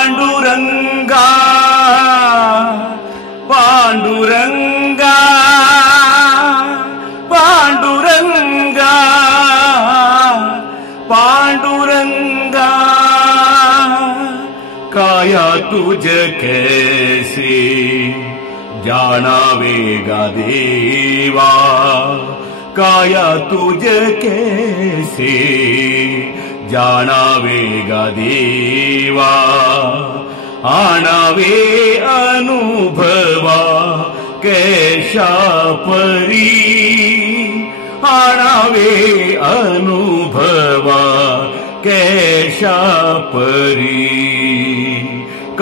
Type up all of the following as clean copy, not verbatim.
पांडुरंगा पांडुरंगा पांडुरंगा पांडुरंगा काया तुझ कैसे जानावेगा देवा काया तुझ कैसे जानावेगा देवा आणावे अनुभवा कैशा परी आणावे अनुभवा कैशा परी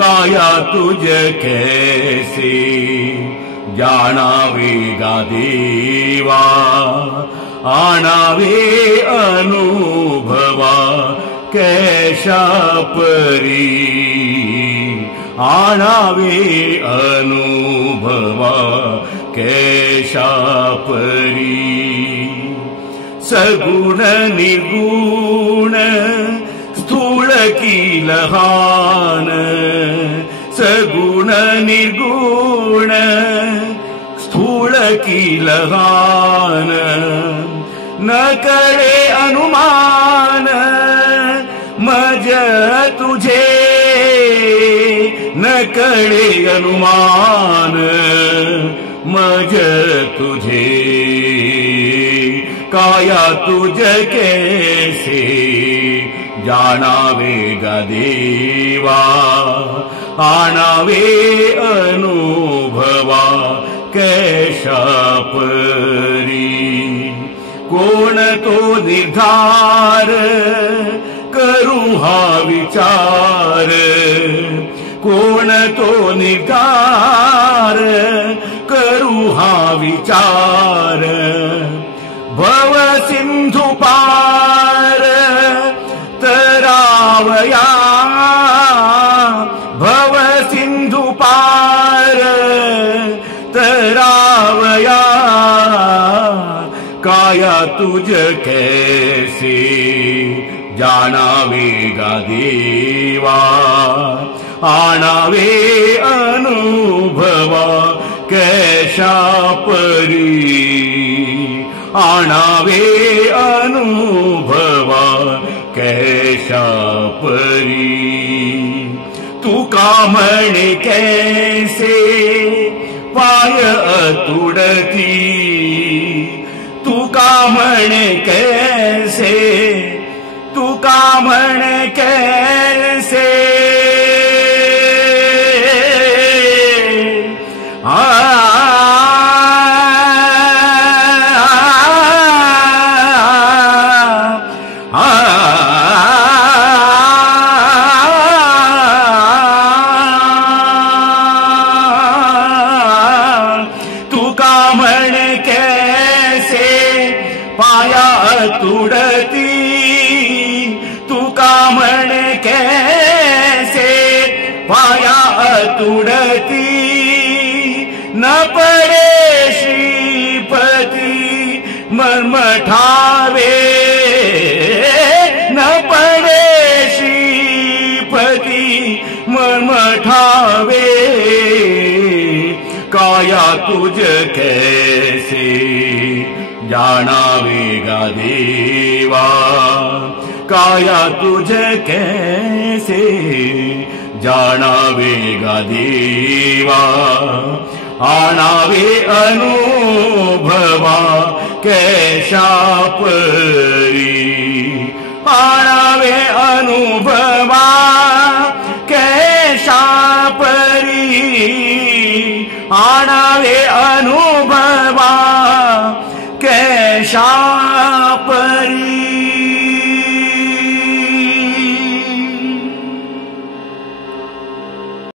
काया तुझ कैसे जानावेगा देवा आणावे अनुभवा कैशा परी आणावे अनुभवा कैशा परी सगुण निर्गुण स्थूल की लहान सगुण निर्गुण स्थूल की लहान न करे अनुमान मज तुझे न करे अनुमान मज तुझे काया तुझ कैसे जानावेगा देवा आणावे अनुभवा कैशा परी कोण तो निर्धार करू हा विचार कोण तो निर्धार करू हा विचार भव सिंधु पार तरावया भव सिंधु पार तरावया काया तुझ कैसे जानावेगा देवा आणावे अनुभवा कैशा परी आणावे अनुभवा कैशा परी तू का म्हणे कैसे पाय अतुडती तू का म्हणे कैसे तू का म्हणे कैसे तू का म्हणे कैसे पाया तुडती तू का म्हणे कैसे पाया तुडती न पडे श्रीपती मर्मठावे न पडे श्रीपती मर्मठावे काया तुझ कैसे जानावेगा देवा काया तुझ कैसे जानावेगा देवा आणावे अनुभवा कैशा परी आणावे अनुभवा कैशा परी आणावे अनुभवा कैशा